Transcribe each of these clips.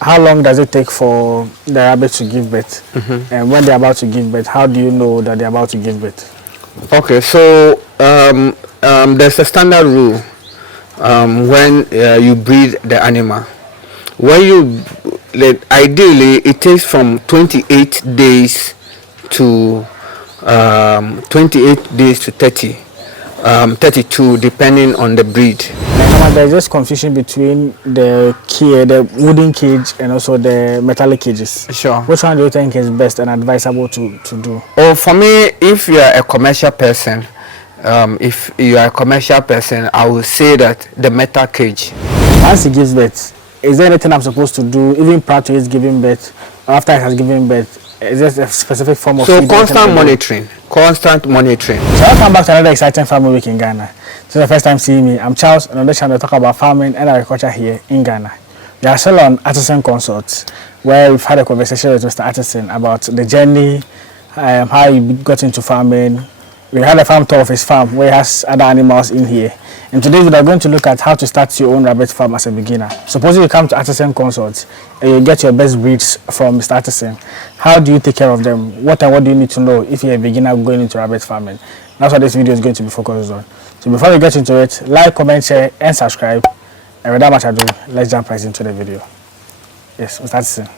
how long does it take for the rabbit to give birth? And when they're about to give birth, how do you know that they're about to give birth? Okay, so there's a standard rule when you breed the animal. When you, ideally, it takes from 28 days to 32, depending on the breed. There's just confusion between the wooden cage and also the metallic cages. Sure. Which one do you think is best and advisable to do? Oh, for me, if you are a commercial person, I will say that the metal cage. Once he gives birth, is there anything I'm supposed to do, even prior to his giving birth, or after he has given birth? Is there a specific form of constant monitoring? Constant monitoring. So I'll come back to another exciting farming week in Ghana. This is the first time seeing me. I'm Charles, and on this channel we talk about farming and agriculture here in Ghana. We are still on Attison Consults, where we've had a conversation with Mr. Attison about the journey, how he got into farming. We had a farm tour of his farm where he has other animals in here. And today we are going to look at how to start your own rabbit farm as a beginner. Supposing you come to Attison Consults and you get your best breeds from Mr. Attison, how do you take care of them? What do you need to know if you're a beginner going into rabbit farming? That's what this video is going to be focused on. So before we get into it, like, comment, share, and subscribe. And without much ado, let's jump right into the video. Yes, Mr. Attison.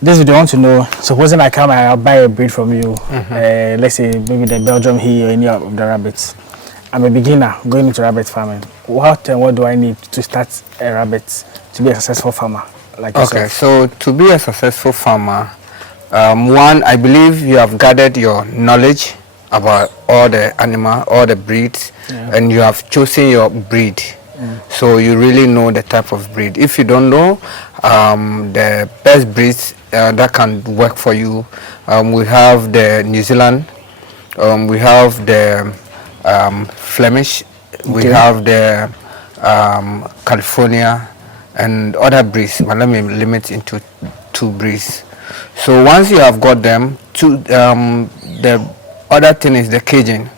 This video I want to know, supposing I come and I'll buy a breed from you, let's say maybe the Belgium here or any of the rabbits. I'm a beginner going into rabbit farming. What do I need to start a rabbit to be a successful farmer like yourself? Okay, so to be a successful farmer, one, I believe you have gathered your knowledge about all the animal, all the breeds, and you have chosen your breed. So you really know the type of breed. If you don't know the best breeds that can work for you, we have the New Zealand, we have the Flemish, we have the California, and other breeds, but let me limit into 2 breeds. So once you have got them, the other thing is the caging.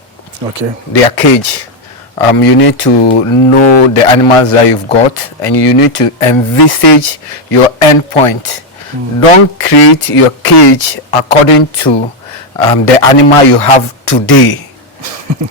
Okay. Their cage. You need to know the animals that you've got, and you need to envisage your end point. Don't create your cage according to the animal you have today,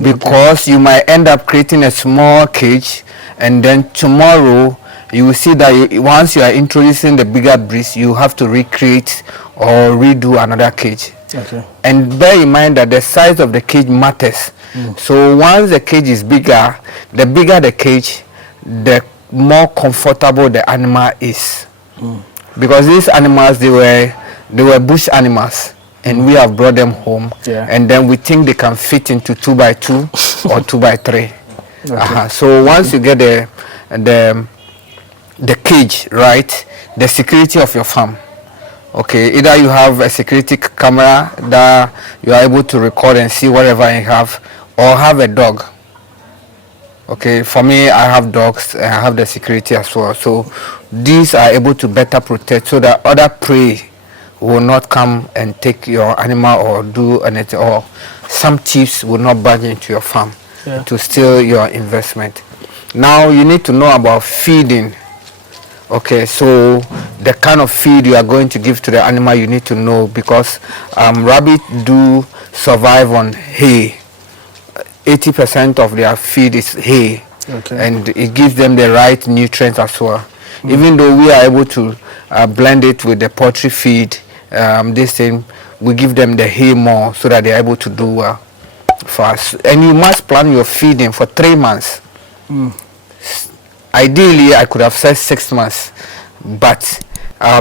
because you might end up creating a small cage, and then tomorrow you will see that once you are introducing the bigger breeds, you have to recreate or redo another cage. Okay. And bear in mind that the size of the cage matters. So once the cage is bigger, the bigger the cage, the more comfortable the animal is. Because these animals, they were bush animals, and we have brought them home, and then we think they can fit into 2x2 or 2x3. Okay. So once you get the cage right, the security of your farm. Okay, either you have a security camera that you are able to record and see whatever you have, or have a dog. Okay, for me, I have dogs and I have the security as well. So these are able to better protect so that other prey will not come and take your animal or do anything, or some thieves will not barge into your farm to steal your investment. Now you need to know about feeding. Okay, so the kind of feed you are going to give to the animal, you need to know, because rabbits do survive on hay. 80% of their feed is hay, and it gives them the right nutrients as well. Even though we are able to blend it with the poultry feed, this thing, we give them the hay more so that they are able to do well for us. And you must plan your feeding for 3 months. Ideally, I could have said 6 months, but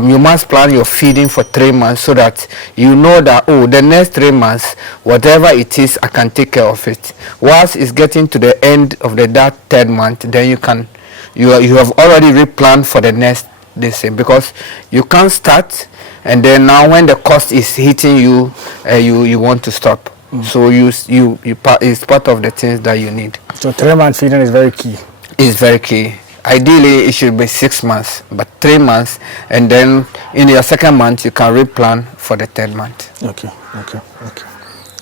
you must plan your feeding for 3 months so that you know that, oh, the next 3 months, whatever it is, I can take care of it. Once it's getting to the end of that 3rd month, then you have already replanned for the next thing, because you can't start and then now when the cost is hitting you, you want to stop. So it's part of the things that you need. So 3-month feeding is very key. It's very key. Ideally, it should be 6 months, but 3 months, and then in your 2nd month, you can replan for the 3rd month. Okay.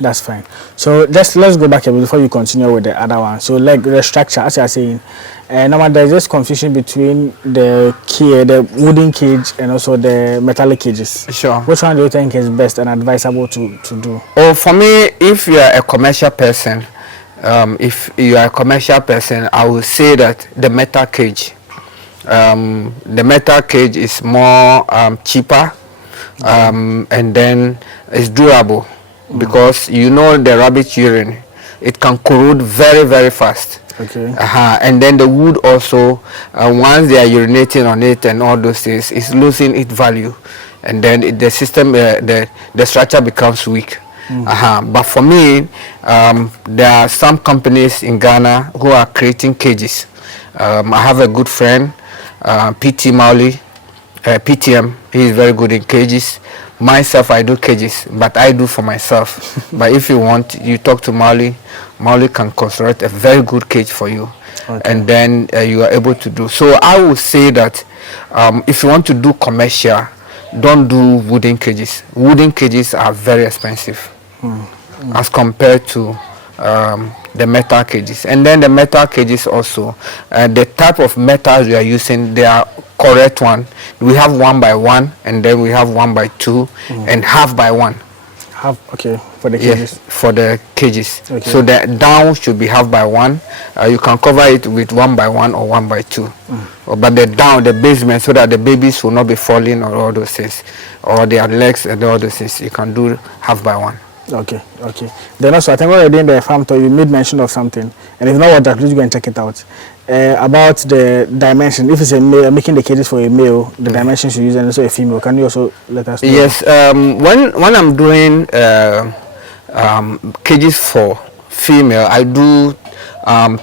That's fine. So let's go back a bit before you continue with the other one. So like the structure, as you are saying, normally there's just confusion between the wooden cage and also the metallic cages. Sure. Which one do you think is best and advisable to do? Oh, for me, if you are a commercial person, I would say that the metal cage. The metal cage is more cheaper, and then it's durable, because you know the rabbit urine, it can corrode very, very fast. Okay. And then the wood also, once they are urinating on it and all those things, it's losing its value, and then the system, the structure becomes weak. But for me, there are some companies in Ghana who are creating cages. I have a good friend, PTM. He is very good in cages. Myself, I do cages, but I do for myself. But if you want, you talk to Mali. Mali can construct a very good cage for you. Okay. And then you are able to do. So I would say that if you want to do commercial, don't do wooden cages. Wooden cages are very expensive as compared to the metal cages. And then the metal cages also, the type of metals we are using, they are correct one. We have 1 by 1, and then we have 1 by 2, and half by 1. Okay, for the cages. Yes, for the cages. Okay. So the down should be half by 1. You can cover it with 1 by 1 or 1 by 2. But the down, the basement, so that the babies will not be falling or all those things, or their legs and all those things, you can do half by 1. Okay. Then also, I think when you're doing the farm tour, you made mention of something, and if not what that, please go and check it out. About the dimension. If it's a male, making the cages for a male, the dimensions you use, and also a female. Can you also let us know? Yes. When I'm doing cages for female, I do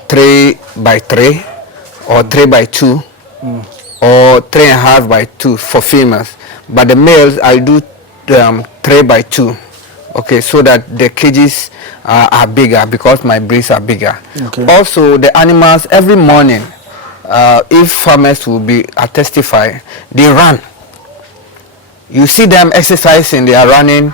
3 by 3 or 3 by 2 or 3.5 by 2 for females. But the males, I do 3 by 2. Okay, so that the cages are bigger, because my breeds are bigger. Okay. Also, the animals every morning, if farmers will be testify, they run. You see them exercising, they are running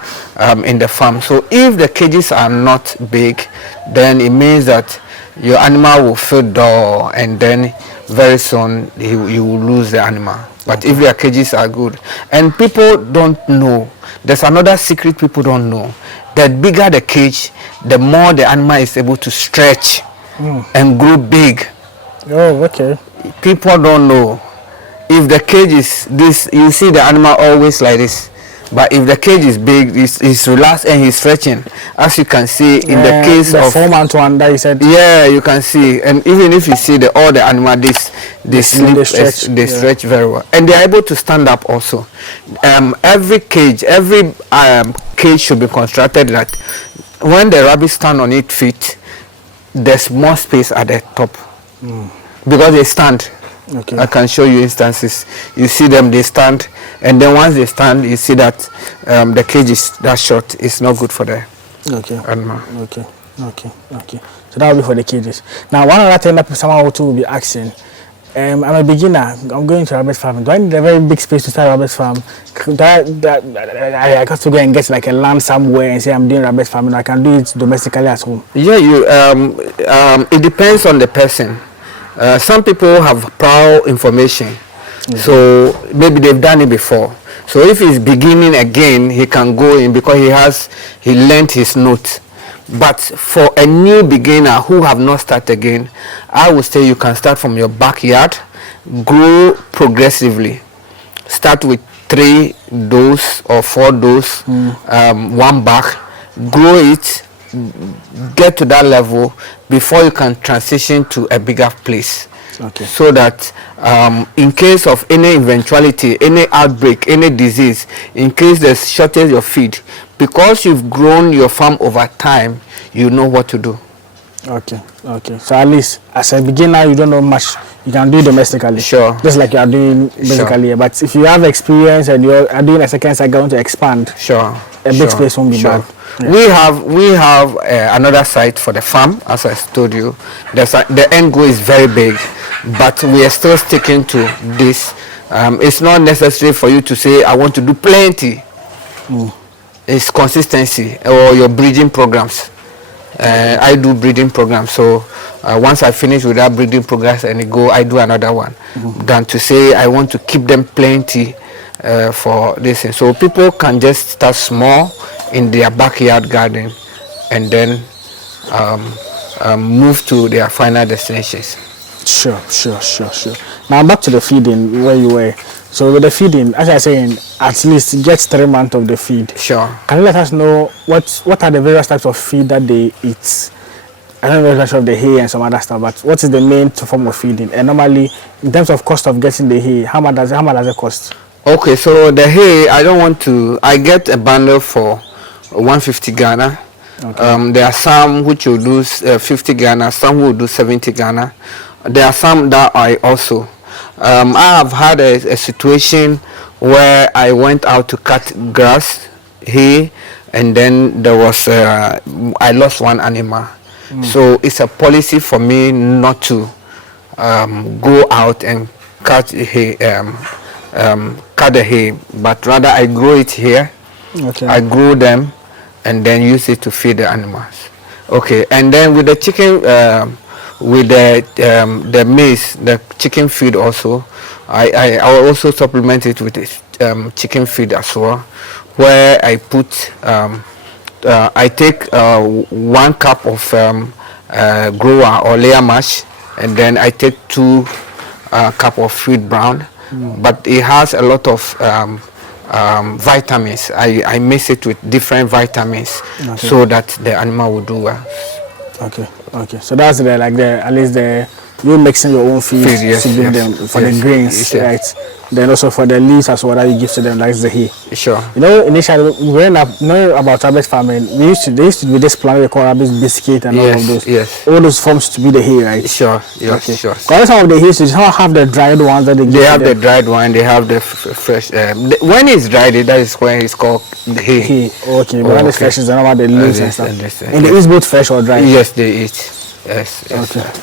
in the farm. So if the cages are not big, then it means that your animal will feel dull, and then very soon you will lose the animal. But if your cages are good, and people don't know, there's another secret people don't know. The bigger the cage, the more the animal is able to stretch and grow big. Oh, okay. People don't know. If the cage is this, you see the animal always like this. But if the cage is big, he's relaxed and he's stretching. As you can see in the case the of 4-month one that you said. Yeah, you can see. And even if you see all the animal, they sleep, they stretch very well, and they are able to stand up also. Every cage should be constructed that when the rabbits stand on its feet, there's more space at the top, because they stand. Okay. I can show you instances. You see them, they stand, and then once they stand, you see that the cage is that short. It's not good for the animal. Okay. So that will be for the cages. Now, one other thing that someone will be asking, I'm a beginner. I'm going to rabbit farm. Do I need a very big space to start a rabbit farm? I got to go and get like a land somewhere and say I'm doing rabbit farming. I can do it domestically at home. Yeah, it depends on the person. Some people have prior information, so maybe they've done it before. So if he's beginning again, he can go in because he learned his notes. But for a new beginner who have not started again, I would say you can start from your backyard, grow progressively. Start with 3 doors or 4 doors, 1 back, grow it, get to that level before you can transition to a bigger place. Okay. So that in case of any eventuality, any outbreak, any disease, in case there's shortage of feed, because you've grown your farm over time, you know what to do. Okay. So at least as a beginner, you don't know much. You can do it domestically. Sure. Just like you are doing basically. Sure. But if you have experience and you are doing a second cycle, going to expand. Sure. A big space won't be bad. Yeah. We have another site for the farm, as I told you. The end goal is very big, but we are still sticking to this. It's not necessary for you to say I want to do plenty. is consistency or your breeding programs. I do breeding programs, so once I finish with that breeding programs and I do another one. Than to say I want to keep them plenty for this. And so people can just start small in their backyard garden and then move to their final destinations. Sure. Now back to the feeding where you were. So with the feeding, as I saying, at least get 3 months of the feed. Sure. Can you let us know what are the various types of feed that they eat? I don't know the of the hay and some other stuff, but what is the main form of feeding? And normally, in terms of cost of getting the hay, how much does it cost? Okay, so the hay, I get a bundle for 150 Ghana. Okay. There are some which will do 50 Ghana, some will do 70 Ghana. There are some that I also. I have had a situation where I went out to cut grass, hay, and then there was I lost one animal. So it's a policy for me not to go out and cut hay, cut the hay, but rather I grow it here. Okay. I grow them and then use it to feed the animals. Okay, and then with the chicken, with the maize, the chicken feed also, I will also supplement it with chicken feed as well, where I put I take 1 cup of grower or layer mash, and then I take 2 cup of feed brown, but it has a lot of vitamins. I mix it with different vitamins, okay, so that the animal will do well. Okay. So that's at least you mixing your own feed yes, to give them for the grains, right? Then also for the leaves as well that you give to them, like the hay. Sure. You know, initially growing up, knowing about rabbit farming, they used to be this plant we call rabbit biscuit and all of those. Yes. All those forms to be the hay, right? Sure. Yes. Okay. Sure. Because some of the hay, so some have the dried ones that they give. They have the dried one. They have the fresh. When it's dried, that is when it's called the hay. Okay. But when it's fresh, it's about the leaves and stuff. And they eat both fresh or dried. Yes, they eat. Yes.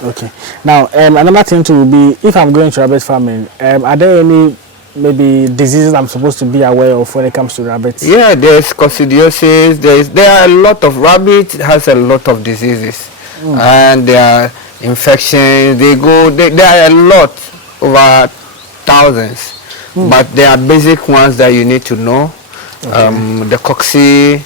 Okay. Now, another thing to be, if I'm going to rabbit farming, are there any maybe diseases I'm supposed to be aware of when it comes to rabbits? Yeah, there's coccidiosis. There are a lot of rabbits has a lot of diseases, and there are infections. There are a lot, over thousands, but there are basic ones that you need to know. Okay. The cocci,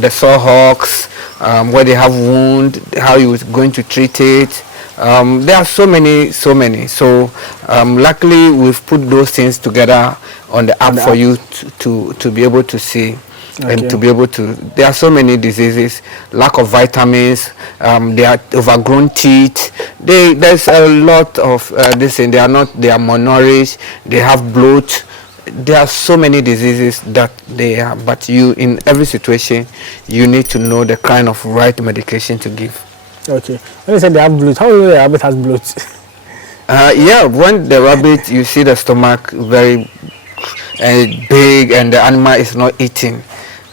the sawhawks. Where they have wound, how you're going to treat it. There are so many. So luckily we've put those things together on the app for you to be able to see. Okay. And to be able to, there are so many diseases, lack of vitamins, they are overgrown teeth. There's a lot of this, and they are malnourished, they have bloat. There are so many diseases that they have, but in every situation, you need to know the kind of right medication to give. Okay. When you say they have bloat, how do you know the rabbit has bloat? Yeah, when the rabbit, you see the stomach very big and the animal is not eating.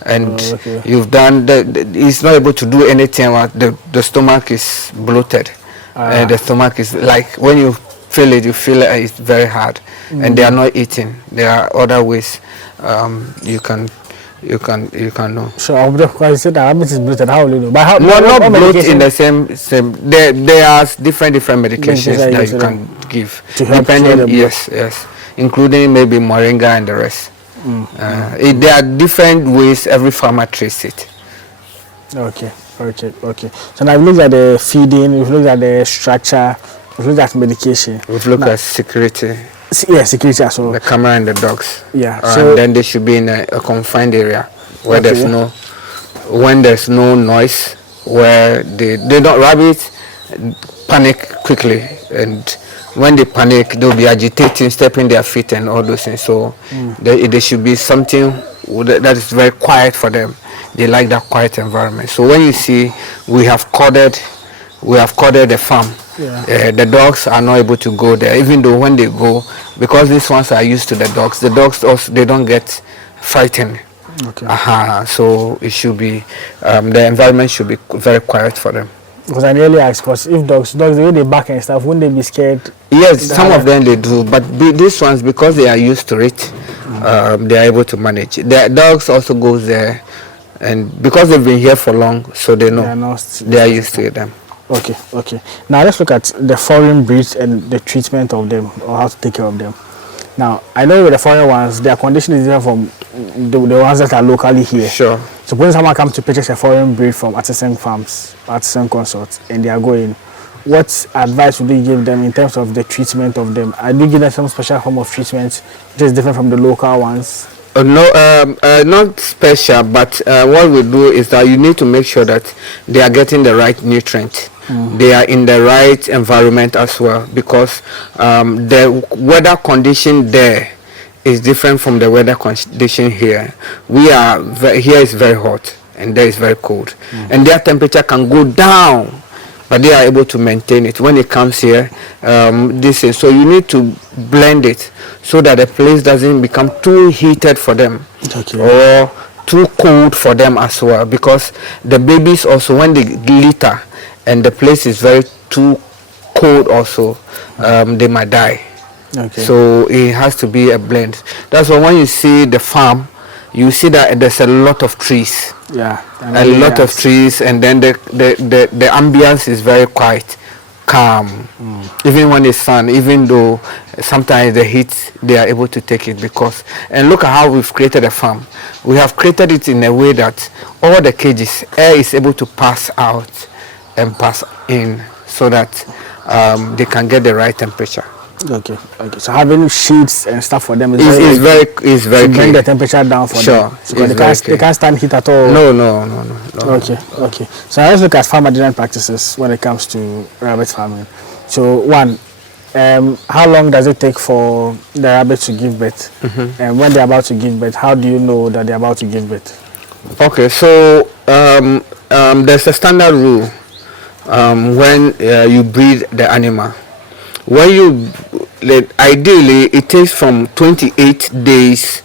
And you've done, it's not able to do anything. The stomach is bloated. And the stomach is like, when you feel it it's very hard, and they are not eating. There are other ways you can know. So because you said the rabbit is bloated, how will you know? But how? Not bloat in the same. There are different medications that you can give, depending. Yes, including maybe moringa and the rest. There are different ways every farmer treats it. Okay. So now we've looked at the feeding, we've looked at the structure, we've looked at medication. We've looked at security. Yeah, security as well. The camera and the dogs. Yeah. And then they should be in a confined area where there's no noise, where they don't rabbits panic quickly, and when they panic they'll be agitating, stepping their feet and all those things. So there should be something that is very quiet for them. They like that quiet environment. So when you see we have corded the farm. Yeah. The dogs are not able to go there, even though when they go, because these ones are used to the dogs also, they don't get frightened. Okay. So it should be, the environment should be very quiet for them. Because I nearly asked, because if dogs, the way they bark and stuff, wouldn't they be scared? Yes, some of them they do, but these ones, because they are used to it, they are able to manage. Their dogs also goes there, and because they've been here for long, so they know they are used to them. Okay, okay. Now let's look at the foreign breeds and the treatment of them, or how to take care of them. Now, I know with the foreign ones, their condition is different from the ones that are locally here. Sure. Suppose someone comes to purchase a foreign breed from Attison farms, Attison consorts, and they are going, what advice would you give them in terms of the treatment of them? Are you give them some special form of treatment which is different from the local ones? No, not special, but what we do is that you need to make sure that they are getting the right nutrient. They are in the right environment as well, because the weather condition there is different from the weather condition here. Here is very hot and there is very cold, and their temperature can go down, but they are able to maintain it when it comes here. So you need to blend it so that the place doesn't become too heated for them, or too cold for them as well, because the babies also, when they litter and the place is very too cold also, they might die. So it has to be a blend. That's why when you see the farm, you see that there's a lot of trees. A lot of trees, and then the ambience is very quiet, calm. Even when it's sun, even though sometimes the heat, they are able to take it, because, and look at how we've created a farm. We have created it in a way that all the cages, air is able to pass out and pass in, so that they can get the right temperature. Okay. So having sheets and stuff for them is very to bring the temperature down for them. So they can't stand heat at all. No. Okay. So let's look at farm management practices when it comes to rabbit farming. So one, how long does it take for the rabbit to give birth? And when they're about to give birth, how do you know that they're about to give birth? Okay, so there's a standard rule when you breed the animal. When ideally it takes from 28 days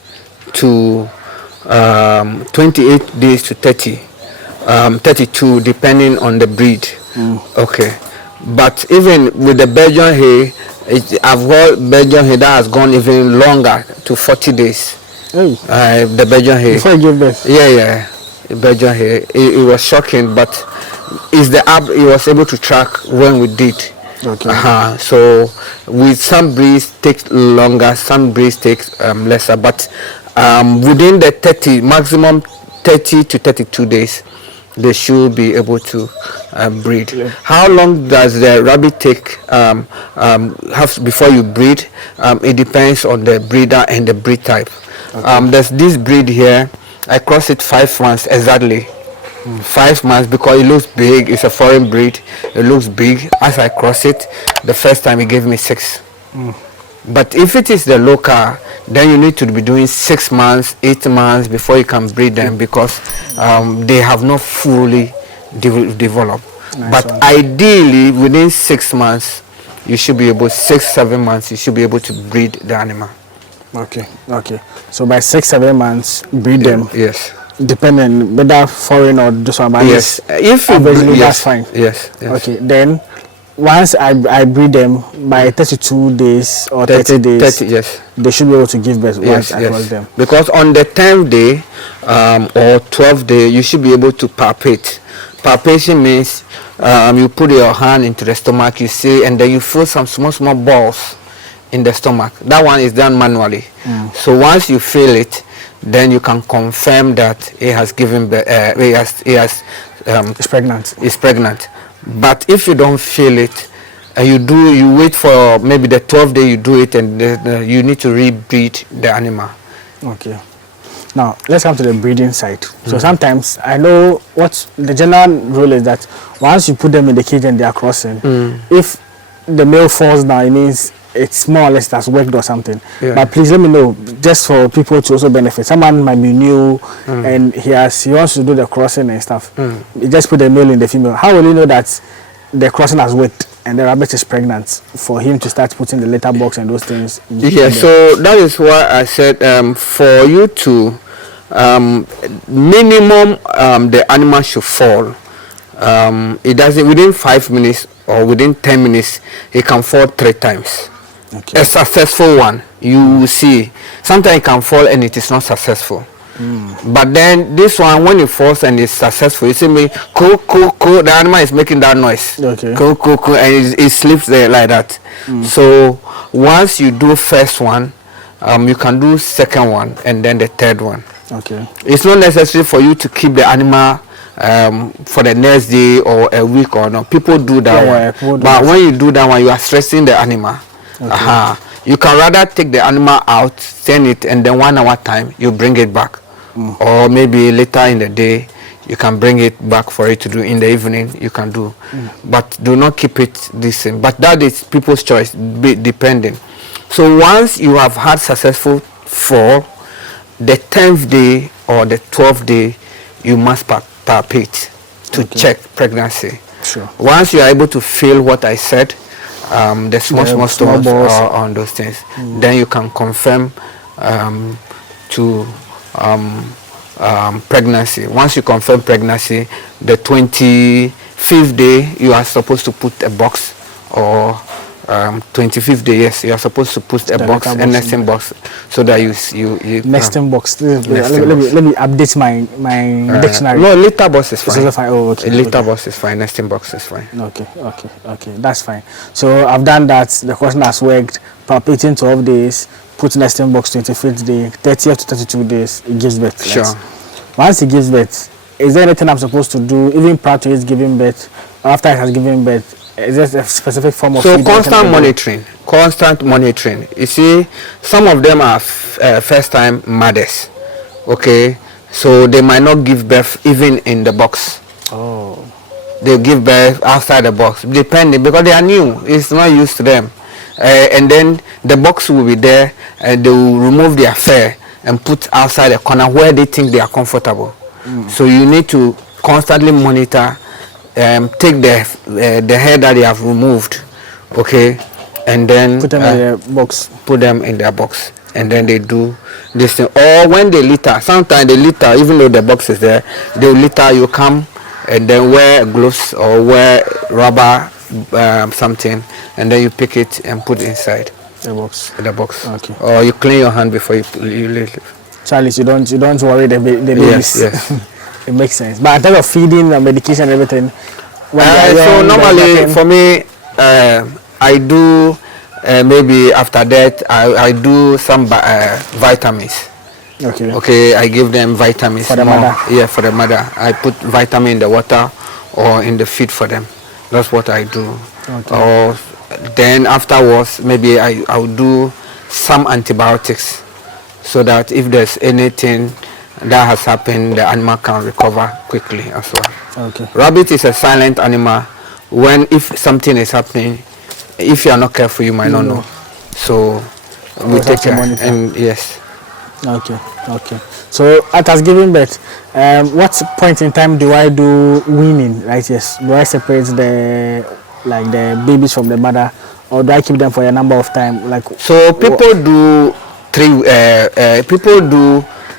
to 32, depending on the breed. Okay, but even with the Belgian hay, I've got Belgian hay that has gone even longer, to 40 days. The Belgian hay. Before you give birth? Yeah. Belgian hay. It was shocking, but it's the app it was able to track when we did. Okay. So with some breeds take longer, some breeds take lesser, but within the maximum 30 to 32 days, they should be able to breed. How long does the rabbit take have before you breed? It depends on the breeder and the breed type. There's this breed here. I crossed it 5 months exactly. 5 months, because it looks big. It's a foreign breed. It looks big. As I cross it, the first time it gave me 6. But if it is the local, then you need to be doing 6 months, 8 months before you can breed them, because they have not fully developed. But ideally, within 6 months, you should be able, 6-7 months, you should be able to breed the animal. Okay. So by 6-7 months, breed them. Yes. Depending whether foreign or this one. Yes. If you breed, that's fine. Yes. Okay. Then once I breed them, by 32 days or 30 days, they should be able to give birth once I cross them. Because on the 10th day or 12th day, you should be able to palpate. Palpation means you put your hand into the stomach, you see, and then you feel some small balls in the stomach. That one is done manually. So once you feel it, then you can confirm that it has given birth. It's pregnant. But if you don't feel it, and you wait for maybe the 12th day, you do it, and you need to rebreed the animal. Okay. Now let's come to the breeding side. So sometimes I know what the general rule is that once you put them in the cage and they are crossing, if the male falls down, it means it's more or less that's worked or something. But please let me know, just for people to also benefit. Someone might be new and he wants to do the crossing and stuff. You just put the male in the female. How will you know that the crossing has worked and the rabbit is pregnant for him to start putting the litter box and those things? So that is why I said for you to minimum the animal should fall. It doesn't within 5 minutes or within 10 minutes, it can fall 3 times. A successful one. You will see. Sometimes it can fall and it is not successful. But then this one, when it falls and it's successful, you see me, the animal is making that noise. Okay. And it sleeps there like that. So once you do first one, you can do second one and then the third one. Okay. It's not necessary for you to keep the animal for the next day or a week or no. People do that one. But when you do that one, you are stressing the animal. Okay. You can rather take the animal out, send it, and then 1 hour time, you bring it back. Or maybe later in the day, you can bring it back for it to do. In the evening, you can do. But do not keep it the same. But that is people's choice, depending. So once you have had successful fall, the 10th day or the 12th day, you must palpate to check pregnancy. Sure. Once you are able to feel what I said, the small stones on those things, then you can confirm to pregnancy. Once you confirm pregnancy, the 25th day, you are supposed to put a box, or 25th day, yes, you are supposed to put a box, a nesting box, so that you nesting box. Let me update my dictionary. No, litter box is fine. Oh, okay. Litter box is fine. Nesting box is fine. Okay, that's fine. So I've done that. The question has worked. Palpating 12 days, put nesting box 25th day, 30th to 32 days, it gives birth. Sure. Once it gives birth, is there anything I'm supposed to do, even prior to it giving birth, or after it has given birth? Is there a specific form of constant monitoring. You see, some of them are first-time mothers. Okay, so they might not give birth even in the box. Oh. They give birth outside the box, depending, because they are new. It's not used to them. And then the box will be there, and they will remove their fur and put outside the corner where they think they are comfortable. So you need to constantly monitor. Take the hair that they have removed, okay, and then put them in the box. Put them in their box, and then they do this thing. Or when they litter, sometimes they litter, even though the box is there, they litter. You come and then wear gloves or wear rubber something, and then you pick it and put it inside the box. Okay. Or you clean your hand before you leave. Charlie, you don't worry the babies. Yes. It makes sense. But in terms of feeding and medication and everything, so normally for me, I do maybe after that I do some vitamins. Okay, I give them vitamins for the mother. Yeah, for the mother. I put vitamin in the water or in the feed for them. That's what I do. Okay. Or then afterwards, maybe I'll do some antibiotics, so that if there's anything that has happened, the animal can recover quickly as well. Okay. Rabbit is a silent animal. If something is happening, if you are not careful, you might not know. So we take care. And yes. Okay. So at as giving birth, what point in time do I do weaning? Right? Yes. Do I separate the babies from the mother, or do I keep them for a number of time? So people do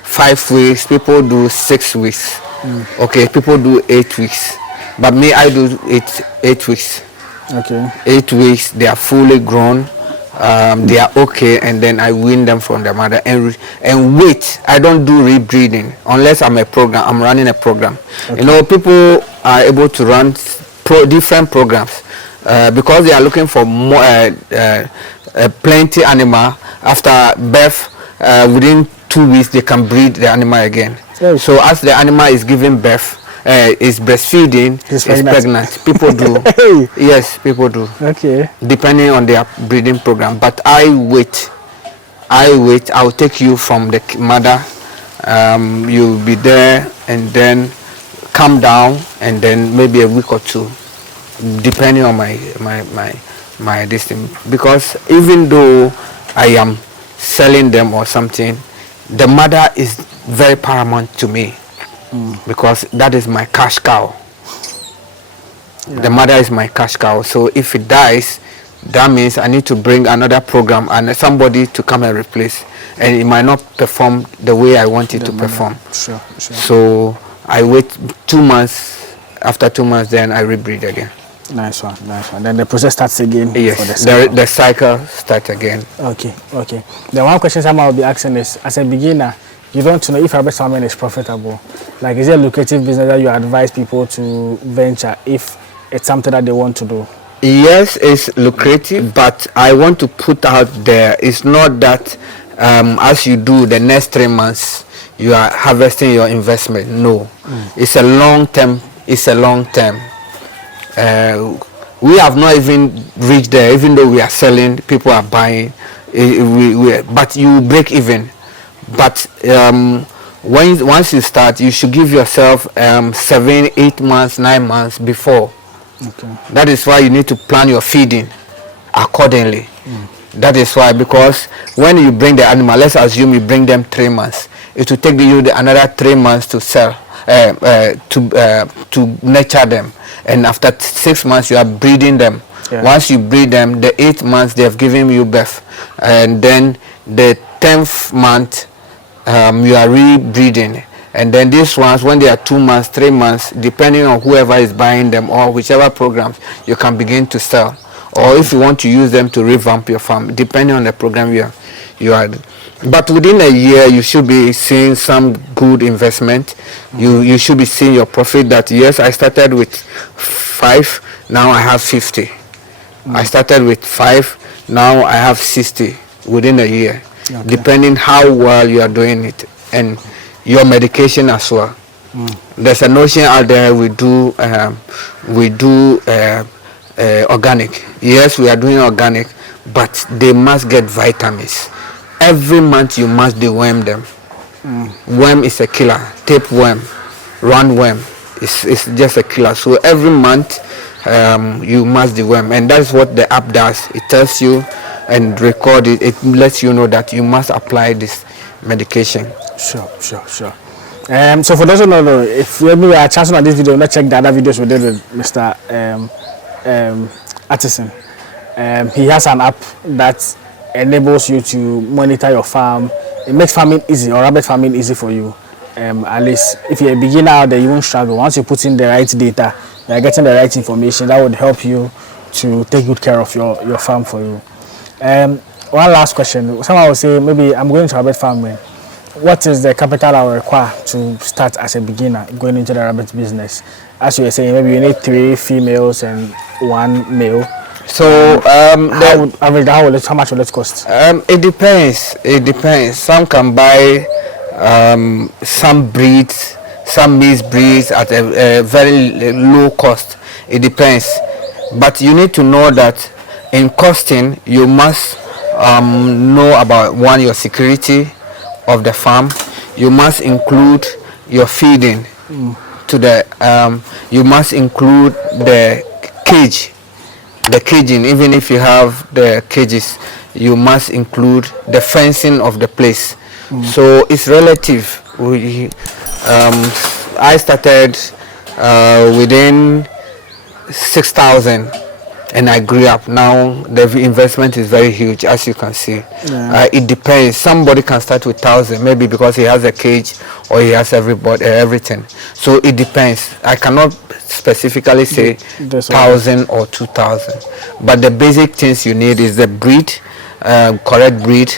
5 weeks, people do 6 weeks. Okay, people do 8 weeks. But me, I do 8 weeks. Okay. 8 weeks, they are fully grown. They are okay, and then I wean them from the mother and wait. I don't do rebreeding unless I'm running a program. Okay. You know, people are able to run different programs because they are looking for more plenty animal after birth. Within 2 weeks, they can breed the animal again. Yes. So as the animal is giving birth, is breastfeeding, is pregnant. People do. Yes, people do. Okay. Depending on their breeding program. But I wait. I'll take you from the mother. You'll be there and then come down, and then maybe a week or two, depending on my distance. Because even though I am selling them or something, the mother is very paramount to me. Because that is my cash cow. Yeah. The mother is my cash cow. So if it dies, that means I need to bring another program and somebody to come and replace, and it might not perform the way I want it to perform. Sure. So I wait 2 months. After 2 months, then I rebreed again. Nice one, nice one. Then the process starts again. Yes, For the cycle. the cycle starts again. Okay, okay. The one question someone will be asking is, as a beginner, you don't know if rabbit farming is profitable. Like, is it a lucrative business that you advise people to venture if it's something that they want to do? Yes, it's lucrative, but I want to put out there, it's not that as you do the next 3 months, you are harvesting your investment. No, it's a long term. It's a long term. We have not even reached there, even though we are selling, people are buying. But you break even. But once you start, you should give yourself 7, 8 months, 9 months before. Okay. That is why you need to plan your feeding accordingly. That is why, because when you bring the animal, let's assume you bring them 3 months, it will take you another 3 months to sell, to nurture them, and after 6 months you are breeding them. Yeah. Once you breed them, the 8th month they have given you birth, and then the 10th month you are rebreeding. And then these ones, when they are 2 months, 3 months, depending on whoever is buying them or whichever programs, you can begin to sell. Or if you want to use them to revamp your farm, depending on the program you are. But within a year, you should be seeing some good investment. You should be seeing your profit. That yes, I started with 5, now I have 50. I started with 5, now I have 60 within a year, depending how well you are doing it. And your medication as well. There's a notion out there, we do organic. Yes, we are doing organic, but they must get vitamins. Every month you must deworm them. Worm is a killer. Tapeworm, roundworm is just a killer. So every month you must deworm, and that's what the app does. It tells you and record it. It lets you know that you must apply this medication. Sure. So for those who don't know, if maybe we are chancing on this video, not check the other videos we did with Mr. Attison. He has an app that enables you to monitor your farm. It makes farming easy, or rabbit farming easy for you. At least if you're a beginner out there, you won't struggle. Once you put in the right data, you're getting the right information, that would help you to take good care of your farm for you. One last question. Someone will say, maybe I'm going to rabbit farming. What is the capital I will require to start as a beginner going into the rabbit business? As you were saying, maybe you need 3 females and 1 male. So how much will it cost? It depends. It depends. Some can buy some breeds, some mixed breeds at a very low cost. It depends. But you need to know that in costing, you must know about your security of the farm. You must include your feeding to the you must include the cage, the caging. Even if you have the cages, you must include the fencing of the place. So it's relative. I started within 6,000 and I grew up. Now the investment is very huge, as you can see. It depends. Somebody can start with 1,000, maybe because he has a cage or he has everything. So it depends. I cannot specifically say 1,000 or 2,000, but the basic things you need is the breed, correct breed.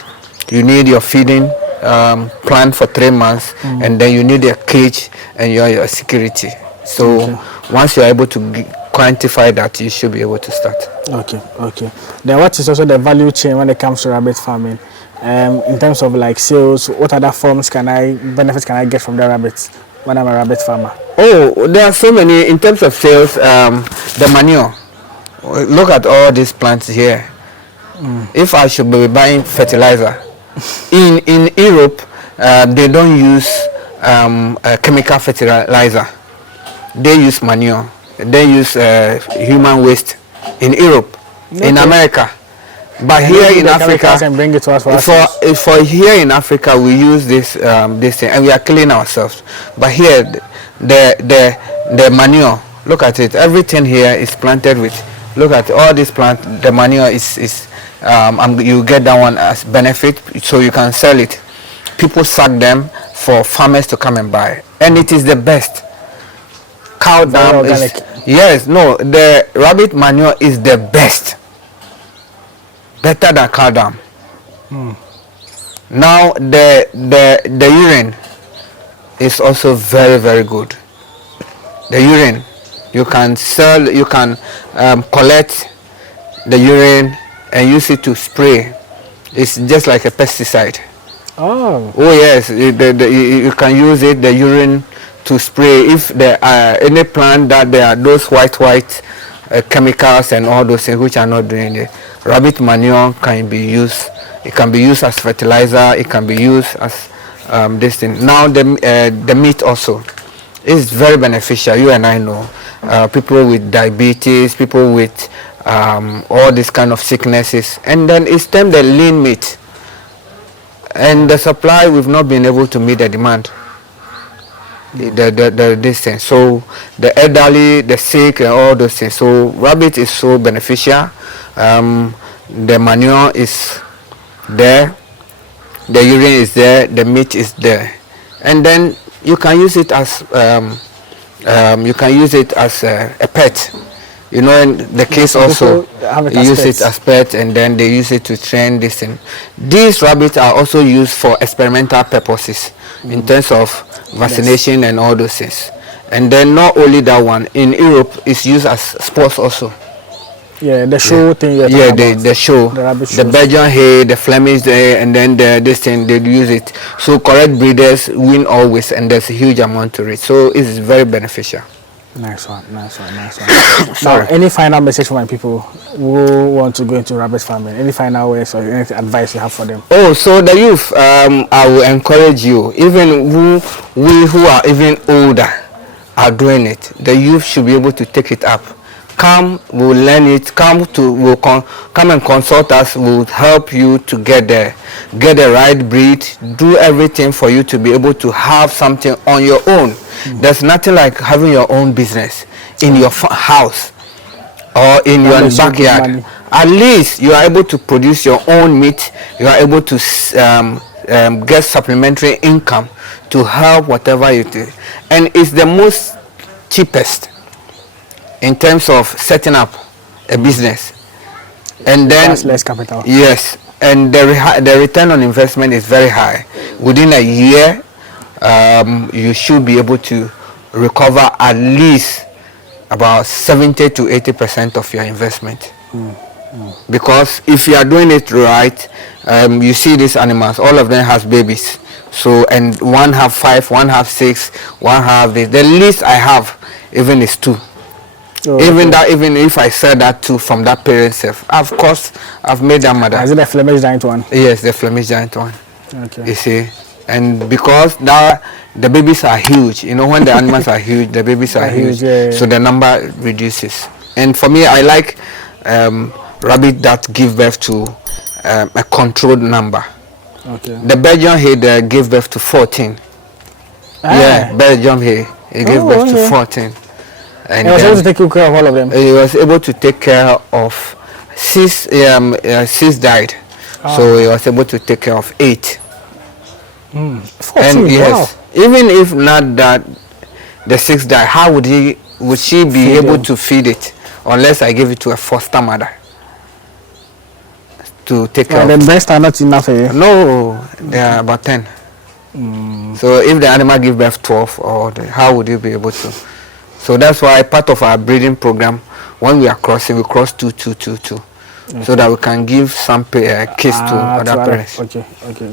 You need your feeding plan for 3 months, and then you need a cage and your security. So once you're able to quantify that, you should be able to start. Okay. Then what is also the value chain when it comes to rabbit farming? In terms of like sales, what other benefits can I get from the rabbits when I'm a rabbit farmer? Oh, there are so many. In terms of sales, the manure. Look at all these plants here. If I should be buying fertilizer, in Europe, they don't use chemical fertilizer. They use manure. They use human waste in Europe, in America. But here in Africa, and bring it to us for here in Africa, we use this thing, and we are killing ourselves. But here, the manure. Look at it. Everything here is planted with. Look at all this plant. The manure is you get that one as benefit, so you can sell it. People suck them for farmers to come and buy, and it is the best. Cow dung is Yes, no, the rabbit manure is the best. Better than cow dung. Now the urine is also very, very good. The urine, you can sell, you can collect the urine and use it to spray. It's just like a pesticide. Oh. Oh yes, you can use it, the urine, to spray if there are any plant that there are those white chemicals and all those things which are not doing it. Rabbit manure can be used. It can be used as fertilizer. It can be used as this thing. Now the meat also is very beneficial. You and I know people with diabetes, people with all these kind of sicknesses, and then it's them the lean meat. And the supply, we've not been able to meet the demand. The distance. So the elderly, the sick, and all those things. So rabbit is so beneficial. The manure is there, the urine is there, the meat is there, and then you can use it as a pet. You know, in the case also you use it as pet, and then they use it to train this thing. These rabbits are also used for experimental purposes in terms of vaccination and all those things. And then not only that one, in Europe it's used as sports also. Yeah, the show thing. Yeah, the show, the Belgian hay, the Flemish hay, and then this thing they use it. So correct breeders win always, and there's a huge amount to it. So it's very beneficial. Nice one. Now, any final message for my people who want to go into rabbit farming? Any final words or any advice you have for them? Oh, so the youth, I will encourage you. Even we who are even older are doing it. The youth should be able to take it up. Come, we'll learn it. Come and consult us. We'll help you to get the right breed. Do everything for you to be able to have something on your own. There's nothing like having your own business in your house or in your backyard. At least you are able to produce your own meat. You are able to get supplementary income to help whatever you do, and it's the most cheapest in terms of setting up a business. And then that's less capital. Yes, and the return on investment is very high. Within a year, you should be able to recover at least about 70 to 80% of your investment. Because if you are doing it right, you see these animals, all of them has babies. So, and one have 5, one have 6, one have this. The least I have even is 2. Even if I sell that 2 from that parent self, of course I've made that mother. Is it the Flemish giant one? Yes, the Flemish giant one. Okay. You see, and because now the babies are huge, you know, when the animals are huge, the babies are huge, yeah. So the number reduces. And for me, I like rabbit that give birth to a controlled number. Okay. The Belgian hay gave birth to 14. Yeah, Belgian hay, it gave birth to 14. And he was able to take care of all of them. He was able to take care of 6. 6 died, so he was able to take care of 8. 14, and yes, wow. Even if not that the 6 died, how would she be able to feed it unless I give it to a foster mother to take care of? The breasts are not enough for you? No, they are about 10. So if the animal give birth 12, how would you be able to? So that's why part of our breeding program, when we are crossing, we cross 2, 2, 2, 2. Okay. So that we can give some kids to other parents. Okay,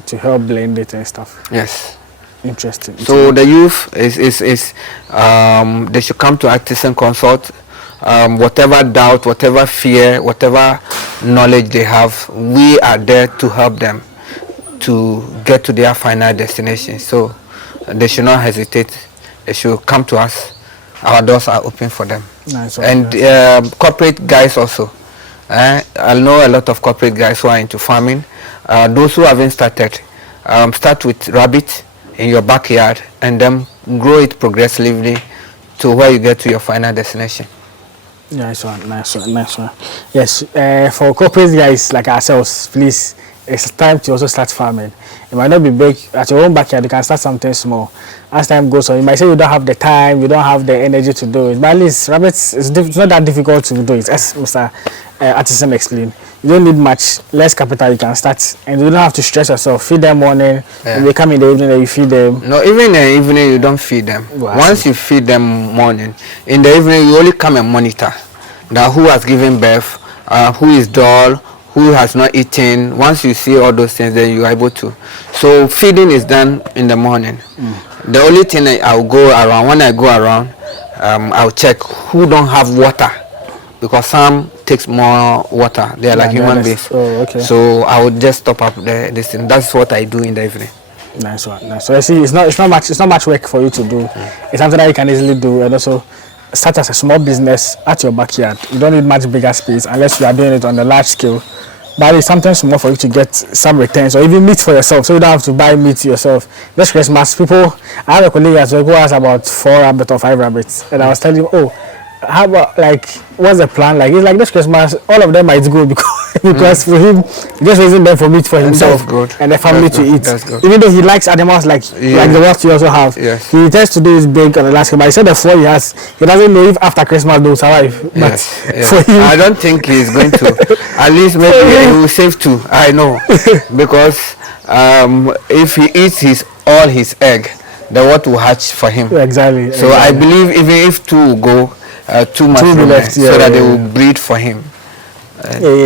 to help blend it and stuff. Yes. Interesting. So the youth is they should come to Attison Consult. Whatever doubt, whatever fear, whatever knowledge they have, we are there to help them to get to their final destination. So they should not hesitate. They should come to us. Our doors are open for them. Nice. And corporate guys also. I know a lot of corporate guys who are into farming. Those who haven't started, start with rabbit in your backyard and then grow it progressively to where you get to your final destination. Nice one. Yes, for corporate guys like ourselves, please it's time to also start farming. It might not be big at your own backyard. You can start something small. As time goes on, you might say you don't have the time, you don't have the energy to do it. But at least rabbits, it's not that difficult to do it. As Mr. Attison explained, you don't need much, less capital. You can start, and you don't have to stress yourself. Feed them morning, and they come in the evening, and you feed them. No, even in the evening you don't feed them. Wow. Once you feed them morning, in the evening you only come and monitor that who has given birth, who is dull, who has not eaten. Once you see all those things, then you are able to. So feeding is done in the morning. The only thing I'll go around, when I go around, I'll check who don't have water, because some takes more water. They are like human beings. Oh, okay. So I would just top up this thing. That's what I do in the evening. Nice one. Nice. So I see, it's not much work for you to do. It's something that you can easily do, and also start as a small business at your backyard. You don't need much bigger space unless you are doing it on a large scale. But it's sometimes more for you to get some returns, or even meat for yourself, so you don't have to buy meat yourself. This Christmas, people, I have a colleague as well who has about 4 rabbits or 5 rabbits, and I was telling him, oh, how about, like, what's the plan? Like, he's like, this Christmas, all of them might go because for him, he's just raising them for meat for himself and the family to eat. Even though he likes animals like the ones you also have, he tends to do his big on the last. But he said the 4 he has, he doesn't know if after Christmas they'll survive. But for him, I don't think he's going to. At least maybe he will save 2. I know, because if he eats all his egg, the what will hatch for him. Exactly. So I believe even if 2 will go, 2 must be left, so that they will breed for him.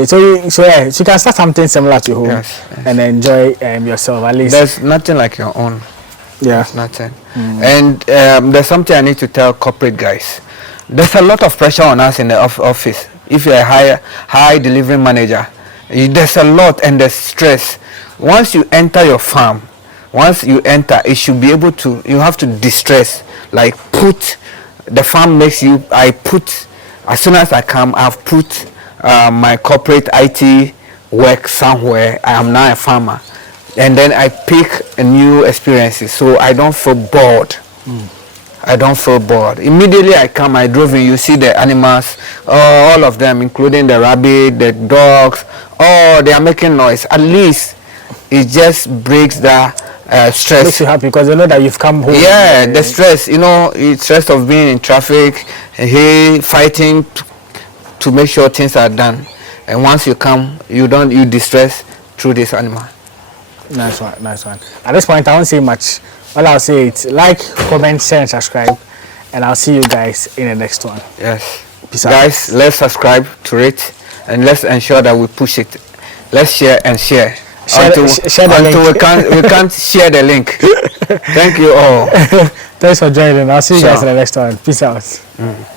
So you can start something similar to home and enjoy yourself at least. There's nothing like your own. Yeah. There's nothing. And there's something I need to tell corporate guys. There's a lot of pressure on us in the office. If you're a high delivery manager, there's a lot and there's stress. Once you enter your farm, it should be able to, you have to distress, like the farm makes you, as soon as I come, I've put my corporate IT work somewhere. I am now a farmer, and then I pick new experiences, so I don't feel bored. I don't feel bored. Immediately I come, I drove in, you see the animals, all of them, including the rabbit, the dogs, they are making noise. At least it just breaks the stress. Makes you happy because you know that you've come home. Yeah, the stress, it's stress of being in traffic, fighting to make sure things are done. And once you come, you distress through this animal. Nice one. At this point, I won't say much. All I'll say is like, comment, share, and subscribe. And I'll see you guys in the next one. Yes. Peace out. Guys, let's subscribe to it, and let's ensure that we push it. Let's share and share. Until we can't share the link. Thank you all. Thanks for joining. I'll see you guys in the next one. Peace out.